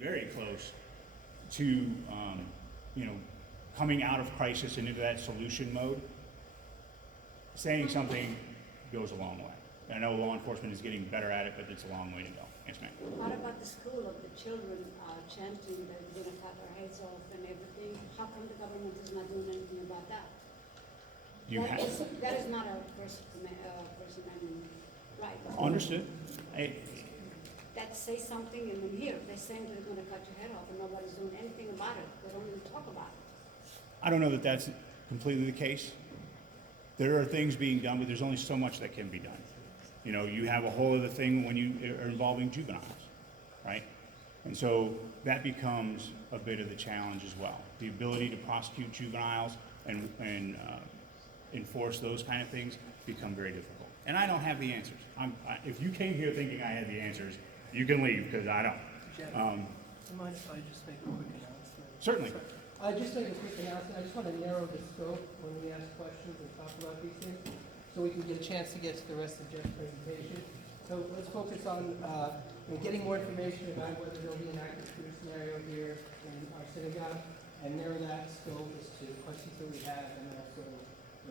very close to, you know, coming out of crisis and into that solution mode, saying something goes a long way. And I know law enforcement is getting better at it, but it's a long way to go. Yes, ma'am. What about the school of the children chanting that we're going to cut our heads off and everything? How come the government is not doing anything about that? That is not a First Amendment right. Understood. That say something, and then here they're saying they're going to cut your head off, and nobody's doing anything about it. They don't even talk about it. I don't know that that's completely the case. There are things being done, but there's only so much that can be done. You know, you have a whole other thing when you are involving juveniles, right? And so that becomes a bit of the challenge as well. The ability to prosecute juveniles and enforce those kind of things become very difficult. And I don't have the answers. If you came here thinking I had the answers, you can leave, because I don't. Jeff, do you mind if I just make a quick announcement? Certainly. I just make a quick announcement. I just want to narrow the scope when we ask questions and talk about these things, so we can get a chance to get to the rest of Jeff's presentation. So let's focus on getting more information about whether there'll be an active shooter scenario here in our synagogue, and narrow that scope as to questions that we have, and also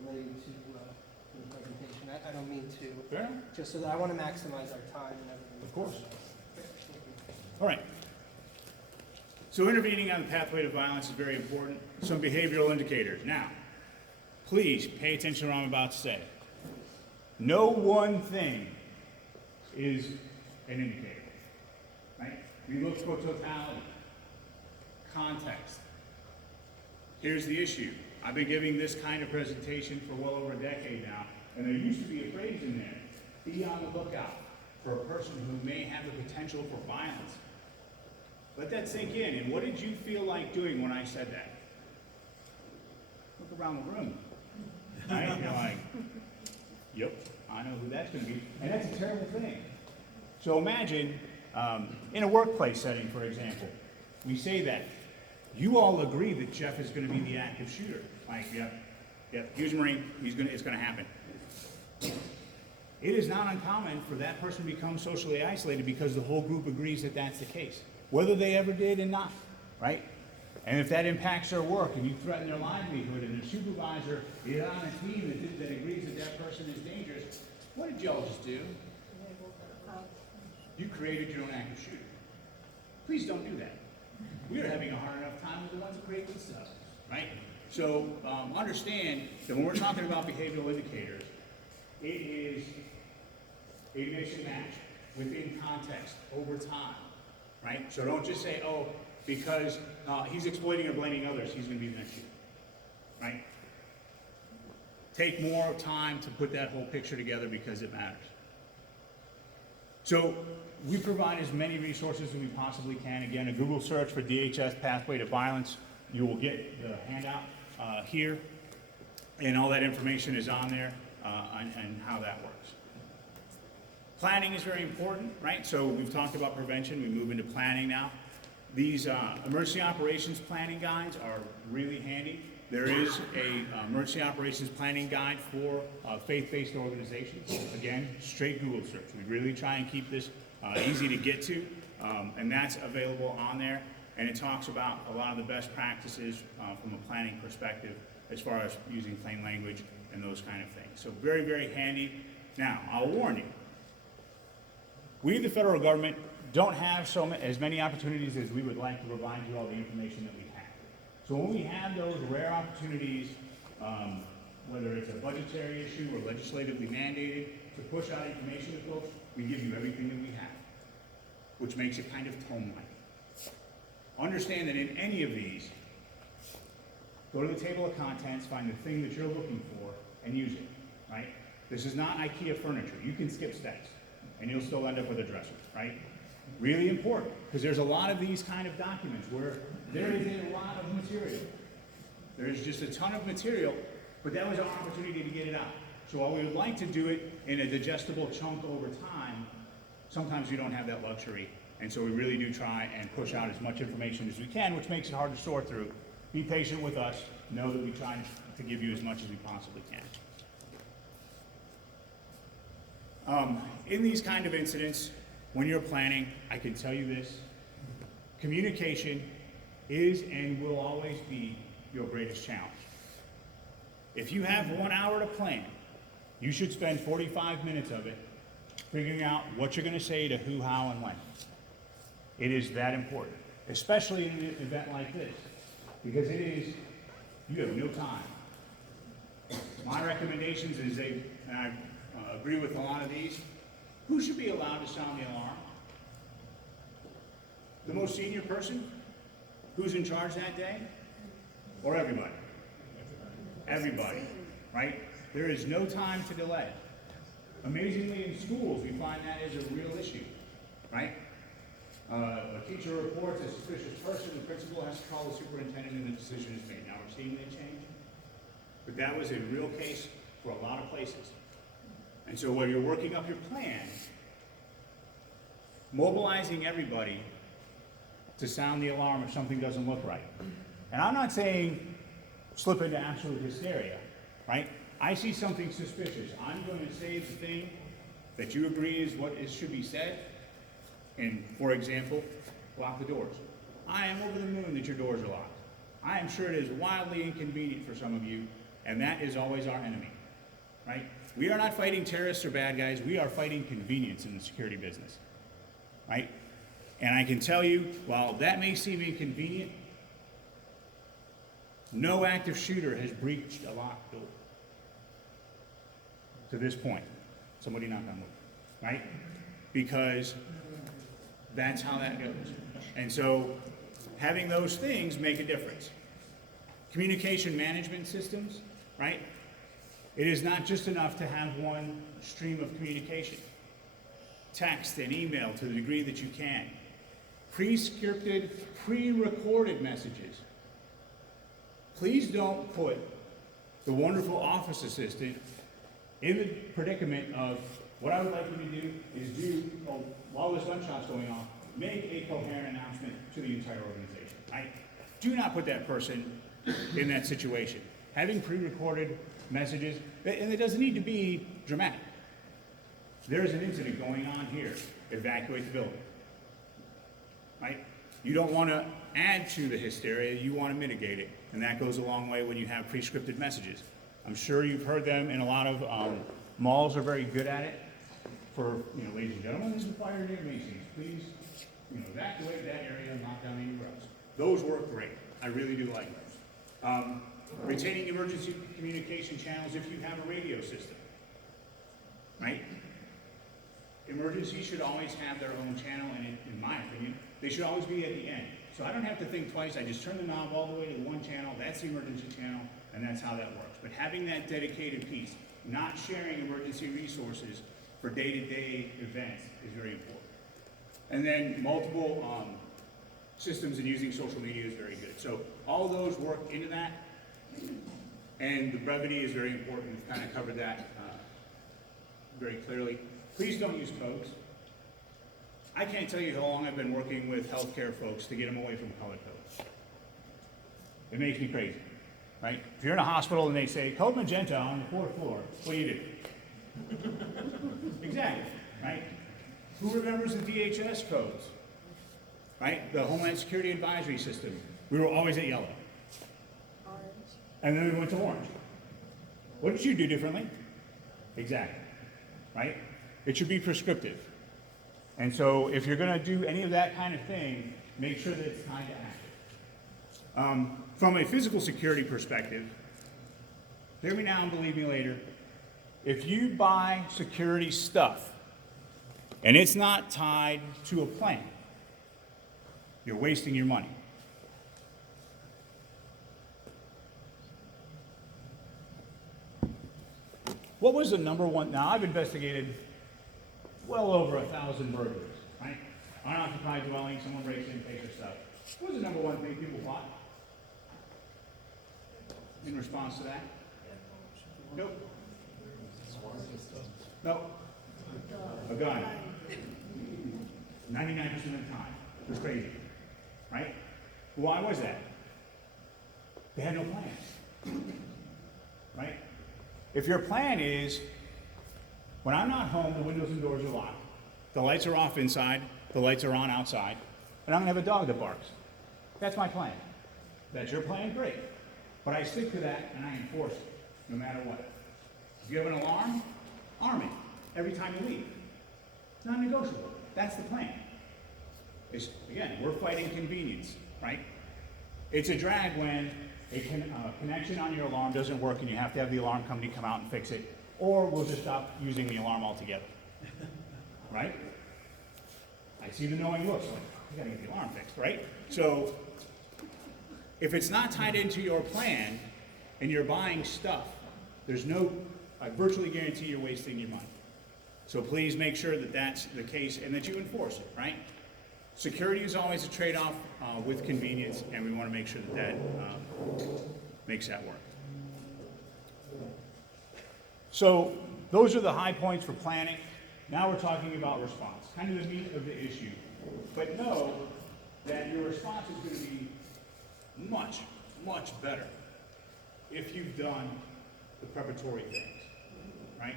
related to the presentation. I don't mean to, Fair. just so that I want to maximize our time and everything. Of course. All right. So intervening on the pathway to violence is very important. Some behavioral indicators. Now, please pay attention to what I'm about to say. No one thing is an indicator, right? We look for totality, context. Here's the issue. I've been giving this kind of presentation for well over a decade now, and there used to be a phrase in there: be on the lookout for a person who may have the potential for violence. Let that sink in. And what did you feel like doing when I said that? Look around the room. Right? You're like, yep, I know who that's going to be. And that's a terrible thing. So imagine, in a workplace setting, for example, we say that. You all agree that Jeff is going to be the active shooter. Like, yep, he was a Marine, it's going to happen. It is not uncommon for that person to become socially isolated because the whole group agrees that that's the case, whether they ever did or not, right? And if that impacts their work and you threaten their livelihood and their supervisor is on a team that agrees that that person is dangerous, what did y'all just do? You created your own active shooter. Please don't do that. We are having a hard enough time with the ones that create this stuff, right? So understand that when we're talking about behavioral indicators, it is a mix and match within context over time, right? So don't just say, oh, because he's exploiting or blaming others, he's going to be the next shooter, right? Take more time to put that whole picture together because it matters. So we provide as many resources as we possibly can. Again, a Google search for DHS Pathway to Violence. You will get the handout here, and all that information is on there and how that works. Planning is very important, right? So we've talked about prevention. We move into planning now. These emergency operations planning guides are really handy. There is a emergency operations planning guide for faith-based organizations. Again, straight Google search. We really try and keep this easy to get to, and that's available on there. And it talks about a lot of the best practices from a planning perspective as far as using plain language and those kind of things. So very, very handy. Now, I'll warn you, we, the federal government, don't have as many opportunities as we would like to provide you all the information that we have. So when we have those rare opportunities, whether it's a budgetary issue or legislatively mandated, to push out information to folks, we give you everything that we have, which makes it kind of tome-like. Understand that in any of these, go to the table of contents, find the thing that you're looking for, and use it, right? This is not IKEA furniture. You can skip steps, and you'll still end up with a dresser, right? Really important, because there's a lot of these kind of documents where there is a lot of material. There's just a ton of material, but that was our opportunity to get it out. So while we would like to do it in a digestible chunk over time, sometimes we don't have that luxury. And so we really do try and push out as much information as we can, which makes it hard to sort through. Be patient with us. Know that we try to give you as much as we possibly can. In these kind of incidents, when you're planning, I can tell you this, communication is and will always be your greatest challenge. If you have 1 hour to plan, you should spend 45 minutes of it figuring out what you're going to say to who, how, and when. It is that important, especially in an event like this, because you have no time. My recommendations is and I agree with a lot of these, who should be allowed to sound the alarm? The most senior person? Who's in charge that day? Or everybody? Everybody, right? There is no time to delay. Amazingly, in schools, we find that is a real issue, right? A teacher reports a suspicious person, the principal has to call the superintendent and the decision is made. Now we're seeing that change, but that was a real case for a lot of places. And so while you're working up your plan, mobilizing everybody to sound the alarm if something doesn't look right. And I'm not saying slip into absolute hysteria, right? I see something suspicious. I'm going to say the thing that you agree is what should be said. And for example, lock the doors. I am over the moon that your doors are locked. I am sure it is wildly inconvenient for some of you, and that is always our enemy, right? We are not fighting terrorists or bad guys. We are fighting convenience in the security business, right? And I can tell you, while that may seem inconvenient, no active shooter has breached a locked door to this point. Somebody knock on wood, right? Because that's how that goes. And so having those things make a difference. Communication management systems, right? It is not just enough to have one stream of communication. Text and email to the degree that you can. Pre-scripted, pre-recorded messages. Please don't put the wonderful office assistant in the predicament of what I would like you to do is while this gunshot's going off, make a coherent announcement to the entire organization. Do not put that person in that situation. Having pre-recorded messages, and it doesn't need to be dramatic. There's an incident going on here, evacuate the building. Right? You don't want to add to the hysteria, you want to mitigate it. And that goes a long way when you have pre-scripted messages. I'm sure you've heard them in a lot of malls are very good at it. For, ladies and gentlemen, this is fire near Macy's. Please, evacuate that area and knock down any roads. Those work great. I really do like those. Retaining emergency communication channels if you have a radio system. Right? Emergencies should always have their own channel, and in my opinion, they should always be at the end. So I don't have to think twice. I just turn the knob all the way to the one channel. That's the emergency channel, and that's how that works. But having that dedicated piece, not sharing emergency resources for day-to-day events is very important. And then multiple systems and using social media is very good. So all those work into that, and the brevity is very important. We've kind of covered that very clearly. Please don't use codes. I can't tell you how long I've been working with healthcare folks to get them away from color codes. It makes me crazy, right? If you're in a hospital and they say, code magenta on the 4th floor, what do you do? Exactly, right? Who remembers the DHS codes? Right? The Homeland Security Advisory System. We were always at yellow. Orange. And then we went to orange. What did you do differently? Exactly, right? It should be prescriptive. And so if you're going to do any of that kind of thing, make sure that it's tied to action. From a physical security perspective, hear me now and believe me later, if you buy security stuff and it's not tied to a plan, you're wasting your money. What was the number one? Now, I've investigated well over 1,000 burglaries, right? Unoccupied dwelling, someone breaks in, takes their stuff. What was the number one thing people bought in response to that? Nope. Nope. A gun. 99% of the time. It was crazy, right? Why was that? They had no plan, right? If your plan is, when I'm not home, the windows and doors are locked, the lights are off inside, the lights are on outside, and I'm gonna have a dog that barks. That's my plan. That's your plan, great. But I stick to that and I enforce it, no matter what. If you have an alarm, arm it every time you leave. It's non-negotiable. That's the plan. Again, we're fighting convenience, right? It's a drag when a connection on your alarm doesn't work and you have to have the alarm company come out and fix it, or we'll just stop using the alarm altogether, right? I see the knowing looks, like, we gotta get the alarm fixed, right? So, if it's not tied into your plan and you're buying stuff, I virtually guarantee you're wasting your money. So please make sure that that's the case and that you enforce it, right? Security is always a trade-off with convenience, and we want to make sure that makes that work. So those are the high points for planning. Now we're talking about response, kind of the meat of the issue. But know that your response is going to be much, much better if you've done the preparatory things, right?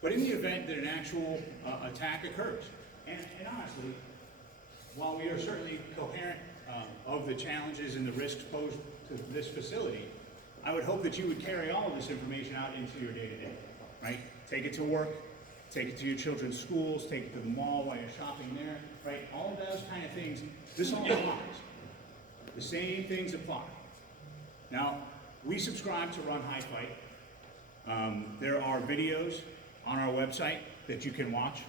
But in the event that an actual attack occurs, and honestly, while we are certainly coherent of the challenges and the risks posed to this facility, I would hope that you would carry all of this information out into your day-to-day, right? Take it to work, take it to your children's schools, take it to the mall while you're shopping there, right? All of those kind of things, this all applies. The same things apply. Now, we subscribe to Run Hide Fight. There are videos on our website that you can watch,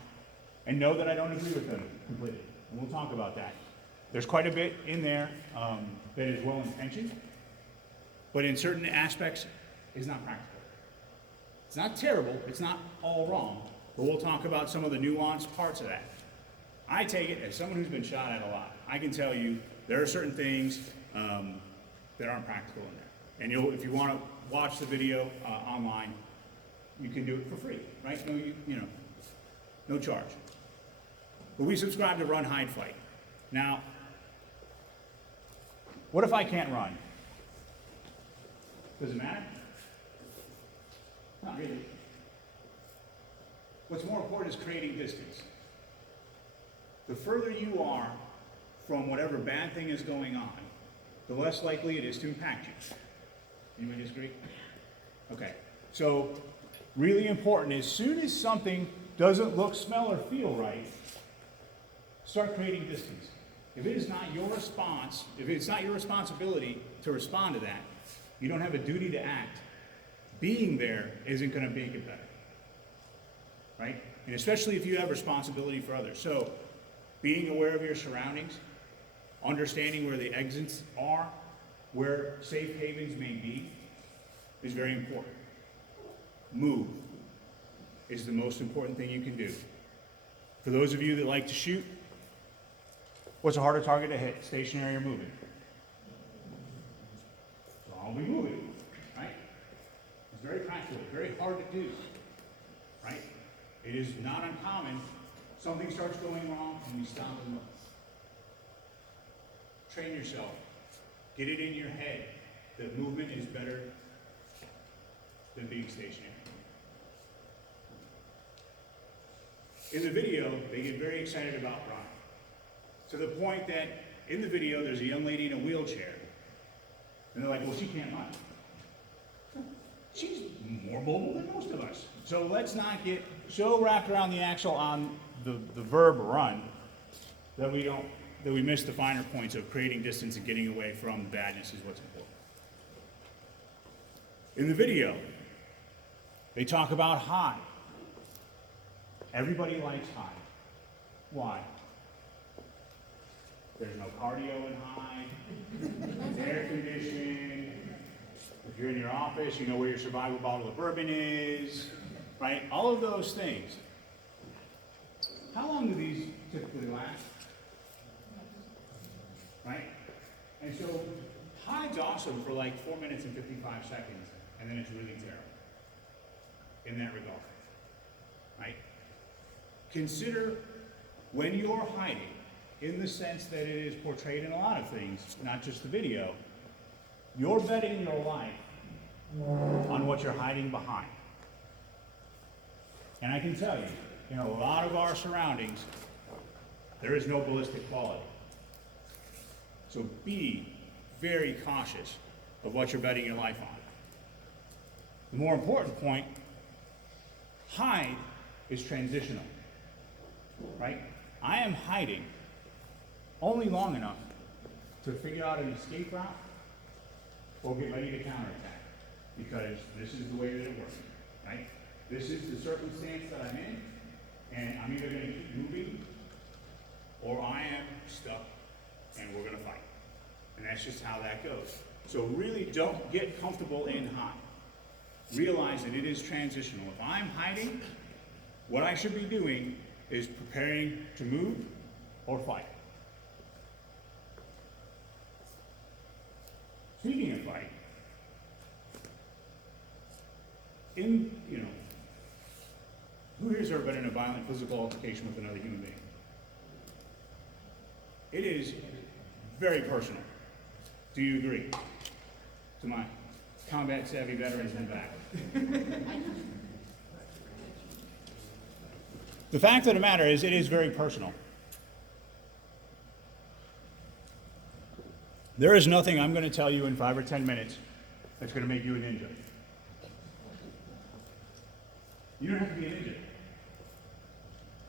and know that I don't agree with them completely, and we'll talk about that. There's quite a bit in there that is well-intentioned, but in certain aspects is not practical. It's not terrible, it's not all wrong, but we'll talk about some of the nuanced parts of that. I take it as someone who's been shot at a lot. I can tell you there are certain things that aren't practical in there. And if you want to watch the video online, you can do it for free, right? No charge. But we subscribe to Run, Hide, Fight. Now, what if I can't run? Does it matter? Not really. What's more important is creating distance. The further you are from whatever bad thing is going on, the less likely it is to impact you. Anybody disagree? Okay. So, really important, as soon as something doesn't look, smell, or feel right, start creating distance. If it is not your response, if it's not your responsibility to respond to that, you don't have a duty to act. Being there isn't going to make it better, right? And especially if you have responsibility for others. So, being aware of your surroundings, understanding where the exits are, where safe havens may be, is very important. Move is the most important thing you can do. For those of you that like to shoot, what's a harder target to hit, stationary or moving? So I'll be moving, right? It's very practical, very hard to do, right? It is not uncommon. Something starts going wrong and we stop and look. Train yourself. Get it in your head that movement is better than being stationary. In the video, they get very excited about running. To the point that in the video, there's a young lady in a wheelchair. And they're like, well, she can't run. She's more mobile than most of us. So let's not get so wrapped around the verb run that we miss the finer points of creating distance and getting away from the badness is what's important. In the video, they talk about high. Everybody likes high. Why? There's no cardio in high. It's air conditioned. If you're in your office, you know where your survival bottle of bourbon is, right? All of those things. How long do these typically last? Right? And so, high's awesome for like 4 minutes and 55 seconds, and then it's really terrible in that regard. Right? Consider when you're hiding, in the sense that it is portrayed in a lot of things, not just the video, you're betting your life on what you're hiding behind. And I can tell you, in a lot of our surroundings, there is no ballistic quality. So be very cautious of what you're betting your life on. The more important point, hide is transitional, right? I am hiding only long enough to figure out an escape route or get ready to counterattack, because this is the way that it works, right? This is the circumstance that I'm in, and I'm either gonna keep moving or I am stuck and we're gonna fight. And that's just how that goes. So really don't get comfortable in hide. Realize that it is transitional. If I'm hiding, what I should be doing is preparing to move or fight. Speaking of fight, who here's ever been in a violent physical altercation with another human being? It is very personal. Do you agree? To my combat savvy veterans in the back. The fact of the matter is, it is very personal. There is nothing I'm going to tell you in 5 or 10 minutes that's going to make you a ninja. You don't have to be a ninja,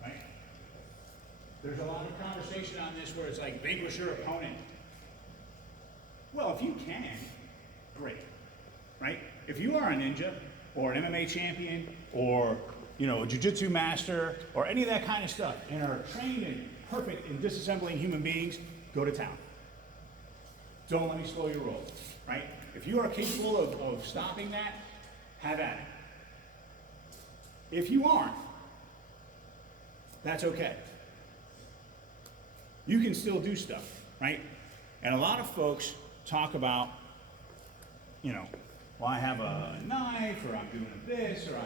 right? There's a lot of conversation on this where it's like, vanquish your opponent. Well, if you can, great, right? If you are a ninja, or an MMA champion, or a jiu-jitsu master, or any of that kind of stuff, and are trained and perfect in disassembling human beings, go to town. Don't let me slow your roll, right? If you are capable of stopping that, have at it. If you aren't, that's okay. You can still do stuff, right? And a lot of folks talk about, well, I have a knife, or I'm doing this, or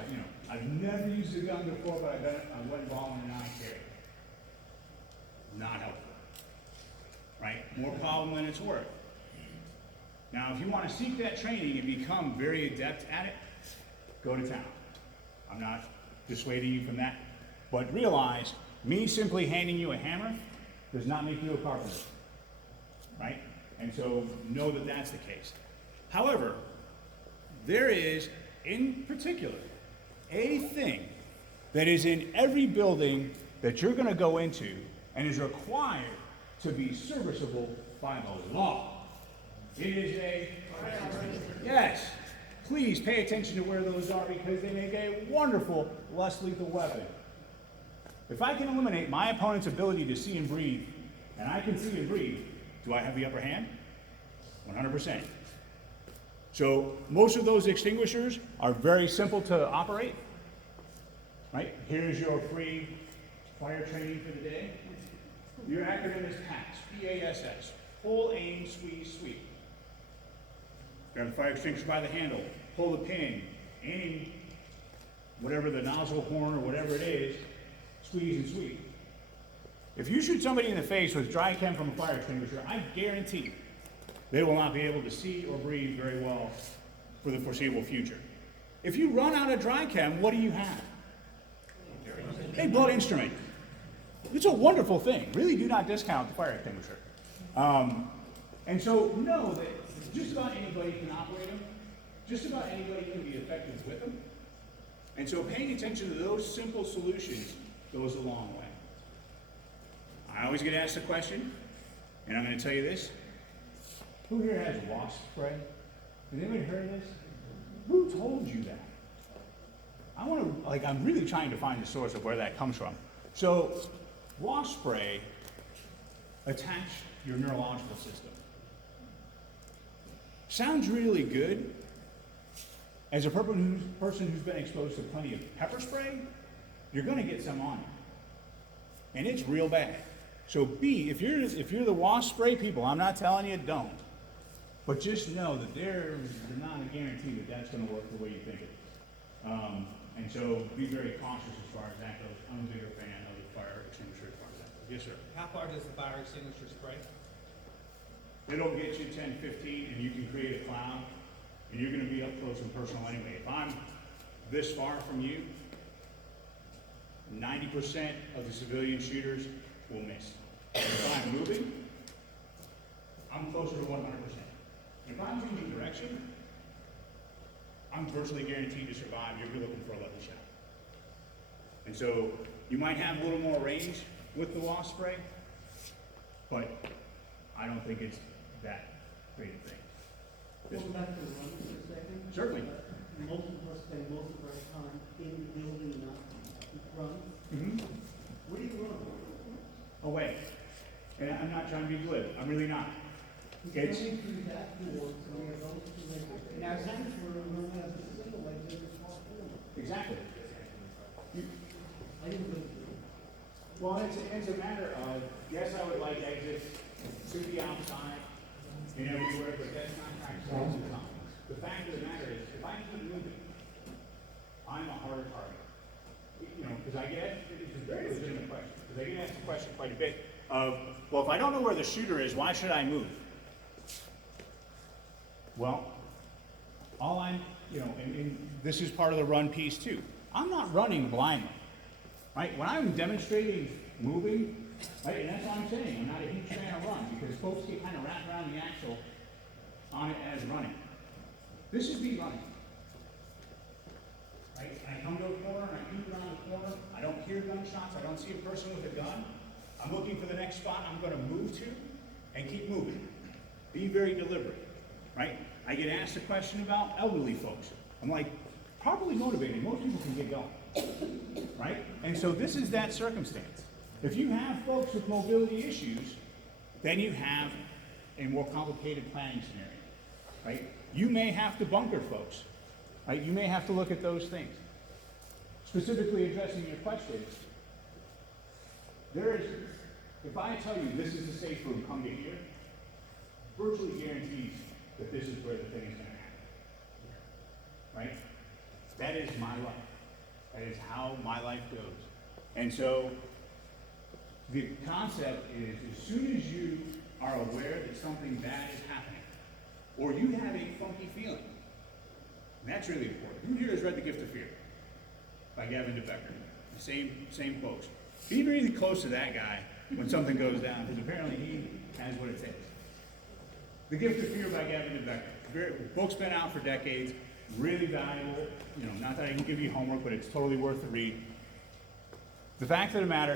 I've never used a gun before, but I went involved in an eye carry. Not helpful, right? More problem than it's worth. Now, if you want to seek that training and become very adept at it, go to town. I'm not dissuading you from that, but realize, me simply handing you a hammer does not make you a carpenter, right? And so know that that's the case. However, there is, in particular, a thing that is in every building that you're going to go into and is required to be serviceable by the law. It is a firearm. Yes. Please pay attention to where those are, because they make a wonderful, less lethal weapon. If I can eliminate my opponent's ability to see and breathe, and I can see and breathe, do I have the upper hand? 100%. So most of those extinguishers are very simple to operate, right? Here's your free fire training for the day. Your acronym is PASS, P-A-S-S. Pull, aim, squeeze, sweep. Grab the fire extinguisher by the handle, pull the pin, aim whatever the nozzle horn or whatever it is, squeeze and sweep. If you shoot somebody in the face with dry chem from a fire extinguisher, I guarantee they will not be able to see or breathe very well for the foreseeable future. If you run out of dry chem, what do you have? A blood instrument. It's a wonderful thing. Really do not discount the fire extinguisher. And so know that just about anybody can operate them. Just about anybody can be effective with them. And so paying attention to those simple solutions goes a long way. I always get asked the question, and I'm going to tell you this. Who here has wasp spray? Has anybody heard of this? Who told you that? I'm really trying to find the source of where that comes from. So, wasp spray attacks your neurological system. Sounds really good. As a person who's been exposed to plenty of pepper spray, you're going to get some on you. And it's real bad. So if you're the wasp spray people, I'm not telling you don't. But just know that there's not a guarantee that that's going to work the way you think it is. And so be very cautious as far as that goes. I'm a bigger fan of the fire extinguisher as far as that goes. Yes, sir. How far does the fire extinguisher spray? It'll get you 10, 15, and you can create a cloud, and you're going to be up close and personal anyway. If I'm this far from you, 90% of the civilian shooters will miss. If I'm moving, I'm virtually guaranteed to survive. You'll be looking for a lucky shot. And so you might have a little more range with the wasp spray, but I don't think it's that great a thing. Going back to the run for a second. Certainly. Most of us spend most of our time in the building, not run. Mm-hmm. Where do you run? Away. And I'm not trying to be glib. I'm really not. It's, Coming through that door, so we have those two lanes. Now, that's where we have the single lane, there's a small corner. exactly. I didn't live there. Well, it's a matter of, yes, I would like exits to be outside and everywhere, but that's not practical. The fact of the matter is, if I keep moving, I'm a harder target. You know, because I get, it's a very legitimate question, because I get asked the question quite a bit of, well, if I don't know where the shooter is, why should I move? Well, all I'm, you know, and this is part of the run piece too. I'm not running blindly, right? When I'm demonstrating moving, right, and that's what I'm saying, I'm not a huge fan of run, because folks get kind of wrapped around the axle on it as running. This is me running. Right? I come to a corner, I move around the corner, I don't hear gunshots, I don't see a person with a gun. I'm looking for the next spot I'm gonna move to and keep moving. Be very deliberate, right? I get asked a question about elderly folks. I'm like, properly motivated, most people can get going, right? And so this is that circumstance. If you have folks with mobility issues, then you have a more complicated planning scenario, right? You may have to bunker folks, right? You may have to look at those things. Specifically addressing your question, there is, if I tell you this is a safe room, come to here, virtually guarantees that this is where the thing is gonna happen. Right? That is my life. That is how my life goes. And so, the concept is, as soon as you are aware that something bad is happening, or you have a funky feeling, and that's really important. Who here has read The Gift of Fear by Gavin DeBecker? The same folks. Be really close to that guy when something goes down, because apparently he has what it takes. The Gift of Fear by Gavin DeBecker. Book's been out for decades, really valuable. You know, not that I can give you homework, but it's totally worth the read. The fact of the matter